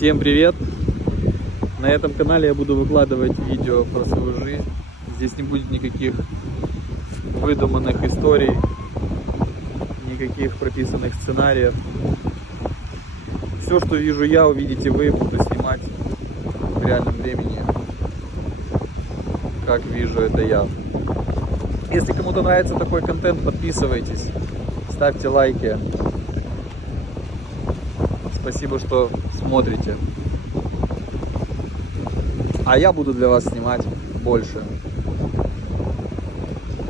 Всем привет! На этом канале я буду выкладывать видео про свою жизнь. Здесь не будет никаких выдуманных историй, никаких прописанных сценариев. Все, что вижу я, увидите вы, буду снимать в реальном времени, как вижу это я. Если кому-то нравится такой контент, подписывайтесь, ставьте лайки. Спасибо, что смотрите. А я буду для вас снимать больше.